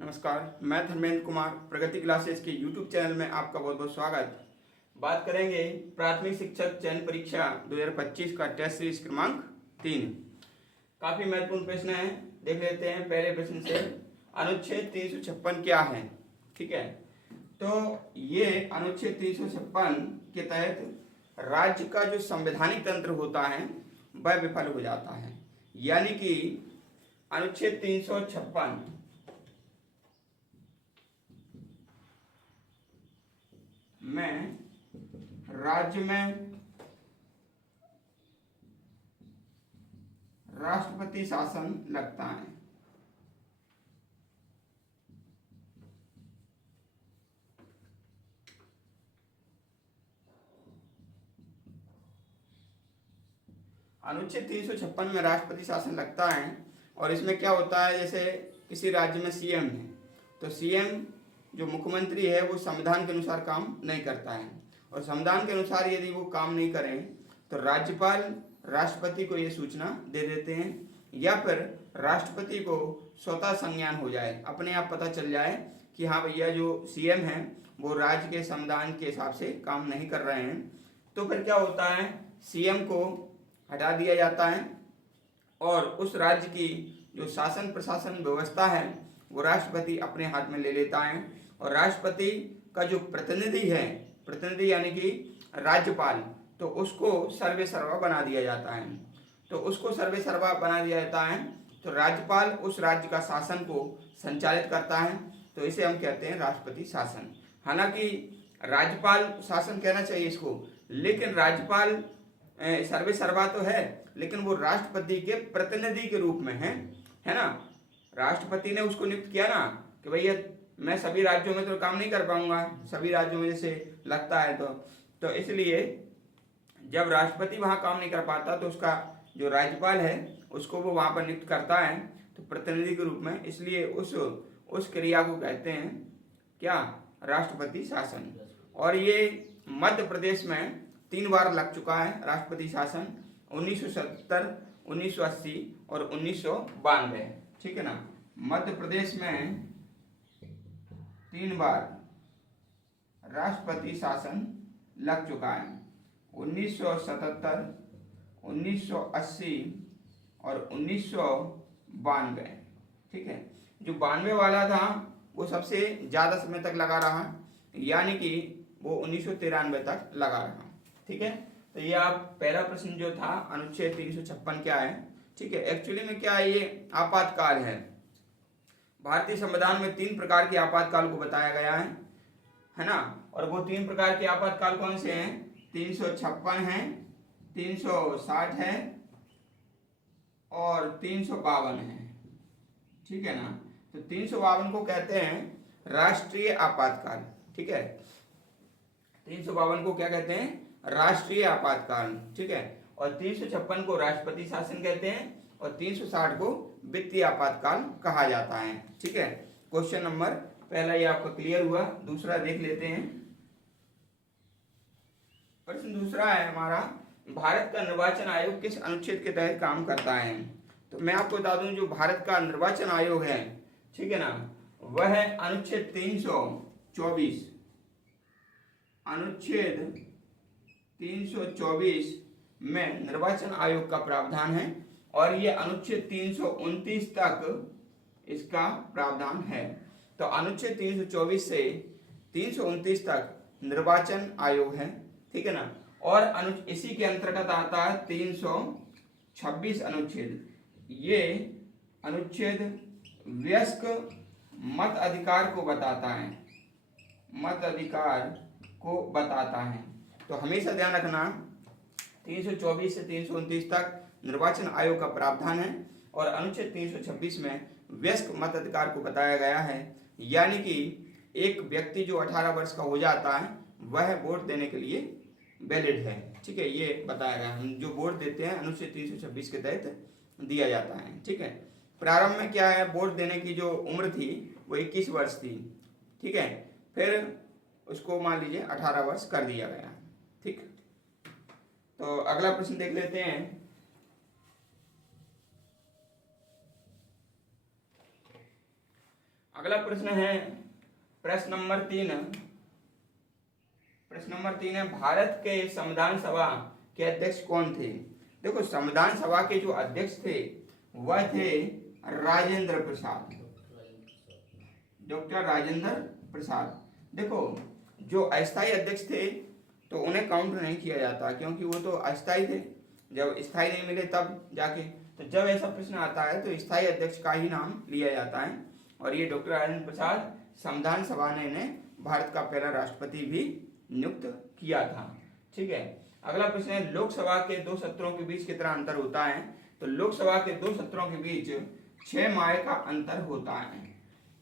नमस्कार, मैं धर्मेंद्र कुमार प्रगति क्लासेस के यूट्यूब चैनल में आपका बहुत बहुत स्वागत। बात करेंगे प्राथमिक शिक्षक चयन परीक्षा 2025 का टेस्ट सीरीज क्रमांक 3। काफी महत्वपूर्ण प्रश्न है, देख लेते हैं पहले प्रश्न से। अनुच्छेद 356 क्या है? ठीक है, तो ये अनुच्छेद 356 के तहत राज्य का जो संवैधानिक तंत्र होता है वह विफल हो जाता है। यानी कि अनुच्छेद 356 में राज्य में राष्ट्रपति शासन लगता है। अनुच्छेद 356 में राष्ट्रपति शासन लगता है और इसमें क्या होता है, जैसे किसी राज्य में सीएम है तो सीएम जो मुख्यमंत्री है वो संविधान के अनुसार काम नहीं करता है, और संविधान के अनुसार यदि वो काम नहीं करें तो राज्यपाल राष्ट्रपति को ये सूचना दे देते हैं, या फिर राष्ट्रपति को स्वतः संज्ञान हो जाए, अपने आप पता चल जाए कि हाँ भैया जो सीएम है वो राज्य के संविधान के हिसाब से काम नहीं कर रहे हैं, तो फिर क्या होता है, सीएम को हटा दिया जाता है और उस राज्य की जो शासन प्रशासन व्यवस्था है वो राष्ट्रपति अपने हाथ में ले लेता है, और राष्ट्रपति का जो प्रतिनिधि है, प्रतिनिधि यानी कि राज्यपाल, तो उसको सर्वे सर्वा बना दिया जाता है। तो उसको सर्वे सर्वा बना दिया जाता है तो राज्यपाल उस राज्य का शासन को संचालित करता है, तो इसे हम कहते हैं राष्ट्रपति शासन। हालांकि राज्यपाल शासन कहना चाहिए इसको, लेकिन राज्यपाल सर्वे सर्वा तो है लेकिन वो राष्ट्रपति के प्रतिनिधि के रूप में है ना। राष्ट्रपति ने उसको नियुक्त किया ना कि भैया मैं सभी राज्यों में तो काम नहीं कर पाऊंगा, सभी राज्यों में जैसे लगता है तो इसलिए जब राष्ट्रपति वहां काम नहीं कर पाता तो उसका जो राज्यपाल है उसको वो वहां पर नियुक्त करता है तो प्रतिनिधि के रूप में, इसलिए उस क्रिया को कहते हैं क्या, राष्ट्रपति शासन। और ये मध्य प्रदेश में 3 बार लग चुका है राष्ट्रपति शासन, 1970, 1980 और 1992। ठीक है ना, मध्य प्रदेश में 3 बार राष्ट्रपति शासन लग चुका है, 1977, 1980 और 1992। ठीक है, जो 92 वाला था वो सबसे ज़्यादा समय तक लगा रहा, यानी कि वो 1993 तक लगा रहा। ठीक है, तो ये आप पहला प्रश्न जो था अनुच्छेद 356 क्या है। ठीक है, एक्चुअली में क्या है, ये आपातकाल है। भारतीय संविधान में 3 प्रकार के आपातकाल को बताया गया है ना, और वो 3 प्रकार के आपातकाल कौन से हैं, 356 है, 360 है और 352 है। ठीक है ना, तो 352 को कहते हैं राष्ट्रीय आपातकाल। ठीक है, 352 को क्या कहते हैं, राष्ट्रीय आपातकाल। ठीक है, और 356 को राष्ट्रपति शासन कहते हैं और 360 को वित्तीय आपातकाल कहा जाता है। ठीक है, क्वेश्चन नंबर पहला ये आपका क्लियर हुआ। दूसरा देख लेते हैं। प्रश्न दूसरा है हमारा, भारत का निर्वाचन आयोग किस अनुच्छेद के तहत काम करता है? तो मैं आपको बता दूं जो भारत का निर्वाचन आयोग है, ठीक है ना, वह है अनुच्छेद 324। अनुच्छेद 324 में निर्वाचन आयोग का प्रावधान है और ये अनुच्छेद 329 तक इसका प्रावधान है। तो अनुच्छेद 324 से 329 तक निर्वाचन आयोग है। ठीक है ना, और इसी के अंतर्गत आता है 326 अनुच्छेद। ये अनुच्छेद वयस्क मत अधिकार को बताता है, मत अधिकार को बताता है। तो हमेशा ध्यान रखना 324 से 329 तक निर्वाचन आयोग का प्रावधान है और अनुच्छेद 326 में वयस्क मताधिकार को बताया गया है, यानी कि एक व्यक्ति जो 18 वर्ष का हो जाता है वह वोट देने के लिए वैलिड है। ठीक है, ये बताया गया, हम जो वोट देते हैं अनुच्छेद 326 के तहत दिया जाता है। ठीक है, प्रारंभ में क्या है, वोट देने की जो उम्र थी वो 21 वर्ष थी। ठीक है, फिर उसको मान लीजिए 18 वर्ष कर दिया गया। ठीक, तो अगला प्रश्न देख लेते हैं। अगला प्रश्न है प्रश्न नंबर 3। प्रश्न नंबर 3 है भारत के संविधान सभा के अध्यक्ष कौन थे। देखो संविधान सभा के जो अध्यक्ष थे वह थे राजेंद्र प्रसाद, डॉक्टर राजेंद्र प्रसाद। देखो जो अस्थायी अध्यक्ष थे तो उन्हें काउंट नहीं किया जाता क्योंकि वो तो अस्थायी थे, जब स्थायी नहीं मिले तब जाके, तो जब ऐसा प्रश्न आता है तो स्थायी अध्यक्ष का ही नाम लिया जाता है। और ये डॉक्टर राजेंद्र प्रसाद संविधान सभा ने इन्हें भारत का पहला राष्ट्रपति भी नियुक्त किया था। ठीक है, अगला प्रश्न है लोकसभा के 2 सत्रों के बीच कितना अंतर होता है। तो लोकसभा के 2 सत्रों के बीच 6 माह का अंतर होता है।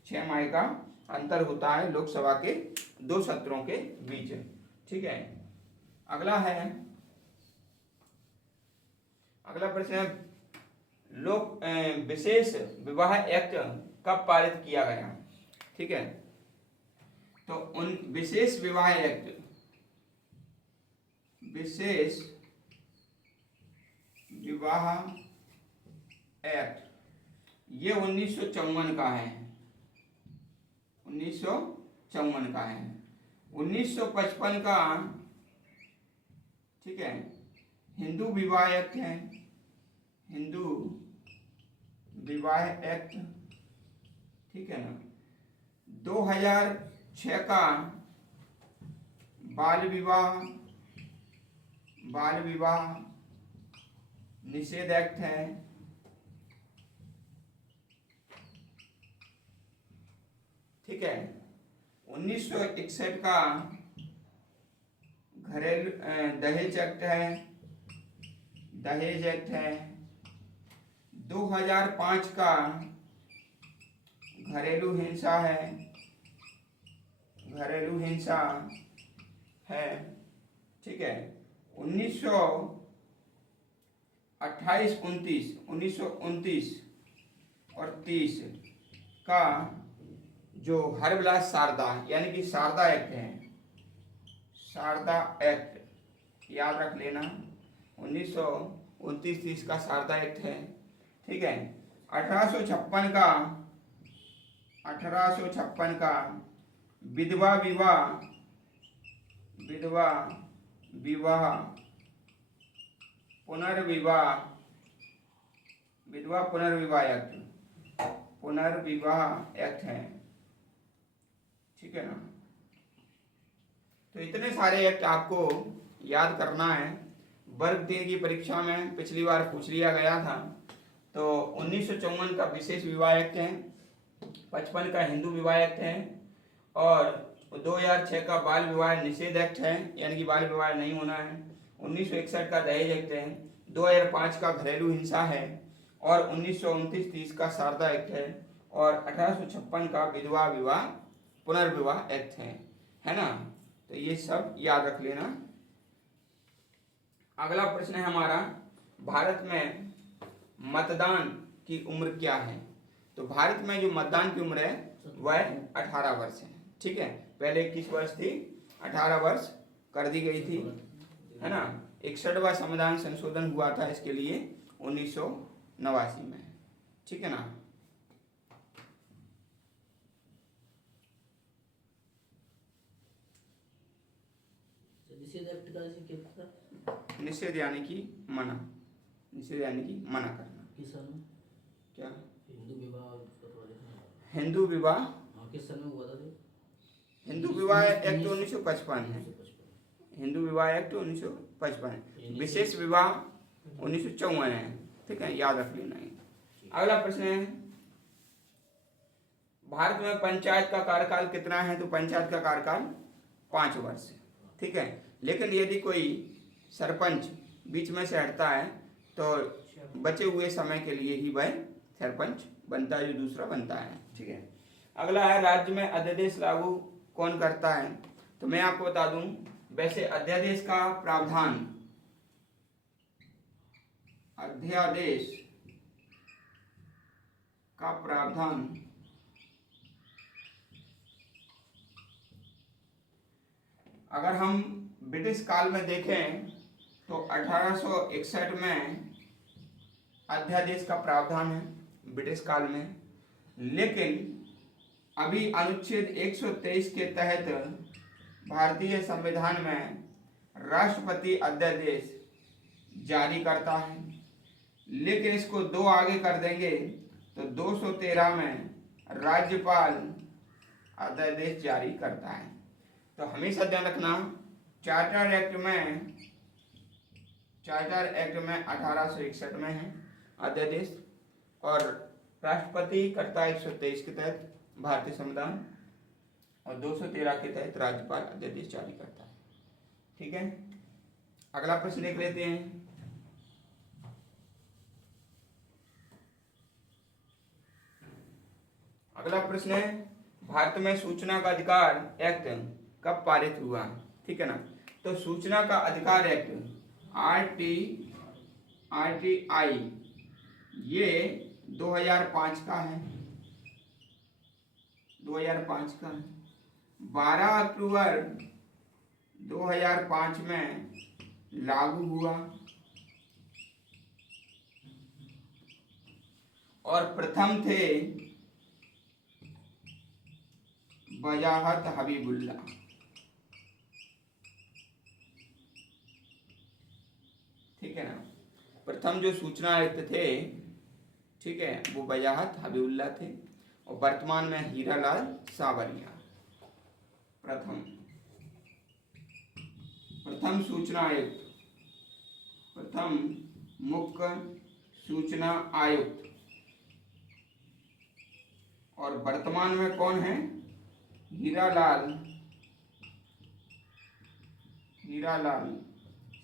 6 माह का अंतर होता है लोकसभा के 2 सत्रों के बीच। ठीक है, अगला प्रश्न है लोक विशेष विवाह एक्ट कब पारित किया गया। ठीक है, तो उन विशेष विवाह एक्ट ये 1954 का है। 1954 का है। 1955 का, ठीक है, हिंदू विवाह एक्ट है। हिंदू विवाह एक्ट, ठीक है ना। 2006 का बाल विवाह निषेध एक्ट है। ठीक है, 1961 का घरेलू दहेज एक्ट है। 2005 का घरेलू हिंसा है। ठीक है, 1929 और 30 का जो हरविलास शारदा यानी कि शारदा एक्ट है, शारदा एक्ट याद रख लेना। 1929-30 का शारदा एक्ट है। ठीक है, 1856 का विधवा पुनर्विवाह एक्ट है। ठीक है ना। तो इतने सारे एक्ट आपको याद करना है। वर्ग 3 की परीक्षा में पिछली बार पूछ लिया गया था। तो 1954 का विशेष विवाह एक्ट है, 55 का हिंदू विवाह एक्ट है और 2006 का बाल विवाह निषेध एक्ट है, यानी कि बाल विवाह नहीं होना है। 1961 का दहेज एक्ट है। 2005 का घरेलू हिंसा है और 1929-30 का शारदा एक्ट है और 1856 का विधवा पुनर्विवाह एक्ट है ना। तो ये सब याद रख लेना। अगला प्रश्न है हमारा, भारत में मतदान की उम्र क्या है। तो भारत में जो मतदान की उम्र है वह 18 वर्ष है। ठीक है, पहले 21 वर्ष थी, 18 वर्ष कर दी गई थी, है ना। 61वां संविधान संशोधन हुआ था इसके लिए 1989 में। ठीक है ना। निषेध यानी कि मना, निषेध यानी कि मना करना। किस सन में? क्या हिंदू विवाह किस सन में हुआ था? हिंदू विवाह एक्ट 1955 है। हिंदू विवाह एक्ट 1955। विशेष विवाह 1954 है। ठीक है, याद रख लेना है। अगला प्रश्न है, भारत में पंचायत का कार्यकाल कितना है। तो पंचायत का कार्यकाल 5 वर्ष है। ठीक है, लेकिन यदि कोई सरपंच बीच में से हटता है तो बचे हुए समय के लिए ही वह सरपंच बनता है, जो दूसरा बनता है। ठीक है, अगला है, राज्य में अध्यादेश लागू कौन करता है। तो मैं आपको बता दूं, वैसे अध्यादेश का प्रावधान, अध्यादेश का प्रावधान अगर हम ब्रिटिश काल में देखें तो 1861 में अध्यादेश का प्रावधान है ब्रिटिश काल में, लेकिन अभी अनुच्छेद 123 के तहत भारतीय संविधान में राष्ट्रपति अध्यादेश जारी करता है, लेकिन इसको 2 आगे कर देंगे तो 213 में राज्यपाल अध्यादेश जारी करता है। तो हमेशा ध्यान रखना, चार्टर एक्ट में 1861 में है अध्यादेश, और राष्ट्रपति करता है 123 के तहत भारतीय संविधान, और 213 के तहत राज्यपाल अध्यादेश जारी करता है। ठीक है, अगला प्रश्न देख लेते हैं। अगला प्रश्न है, भारत में सूचना का अधिकार एक्ट कब पारित हुआ? ठीक है ना। तो सूचना का अधिकार एक्ट RTI ये 2005 का है, 2005 का है। 12 अक्टूबर 2005 में लागू हुआ, और प्रथम थे वजाहत हबीबुल्ला। ठीक है ना, प्रथम जो सूचना आयुक्त थे, ठीक है, वो वजाहत हबीबुल्ला थे, और वर्तमान में हीरालाल सावरिया। प्रथम सूचना आयुक्त, प्रथम मुख्य सूचना आयुक्त, और वर्तमान में कौन है? हीरालाल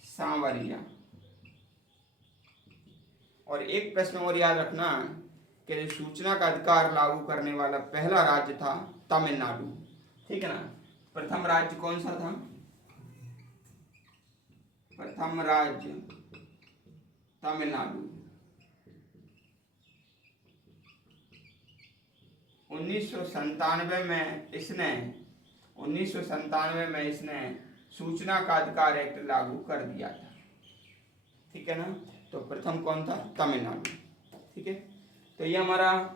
सांवरिया। और एक प्रश्न और याद रखना कि सूचना का अधिकार लागू करने वाला पहला राज्य था तमिलनाडु। ठीक है ना। प्रथम राज्य कौन सा था? प्रथम राज्य तमिलनाडु। 1997 में इसने सूचना का अधिकार एक्ट लागू कर दिया था। ठीक है ना। तो प्रथम कौन था? तमिलनाडु। ठीक है, तो ये हमारा,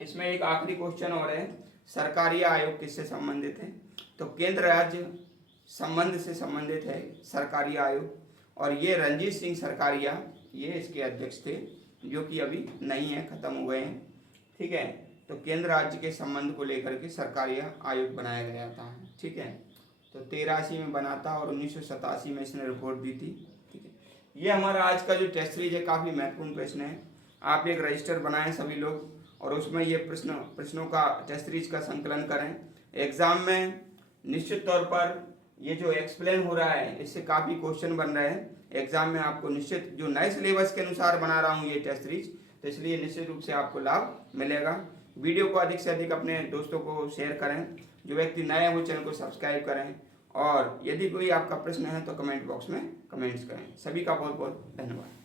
इसमें एक आखिरी क्वेश्चन और है, सरकारी आयोग किससे संबंधित है? तो केंद्र राज्य संबंध से संबंधित है सरकारी आयोग, और ये रणजीत सिंह सरकारिया ये इसके अध्यक्ष थे, जो कि अभी नहीं है, खत्म हो गए हैं। ठीक है, तो केंद्र राज्य के संबंध को लेकर के सरकारी आयोग बनाया गया था। ठीक है, तो 83 में बना था और 1987 में इसने रिपोर्ट दी थी। ठीक है, ये हमारा आज का जो टेस्ट सीरीज है काफ़ी महत्वपूर्ण प्रश्न है। आप एक रजिस्टर बनाएं सभी लोग, और उसमें ये प्रश्नों का टेस्ट सीरीज का संकलन करें। एग्जाम में निश्चित तौर पर ये जो एक्सप्लेन हो रहा है इससे काफ़ी क्वेश्चन बन रहे हैं। एग्जाम में आपको निश्चित, जो नए सिलेबस के अनुसार बना रहा हूँ ये टेस्ट सीरीज, तो इसलिए निश्चित रूप से आपको लाभ मिलेगा। वीडियो को अधिक से अधिक अपने दोस्तों को शेयर करें, जो व्यक्ति नए हैं वो चैनल को सब्सक्राइब करें, और यदि कोई आपका प्रश्न है तो कमेंट बॉक्स में कमेंट्स करें। सभी का बहुत बहुत धन्यवाद।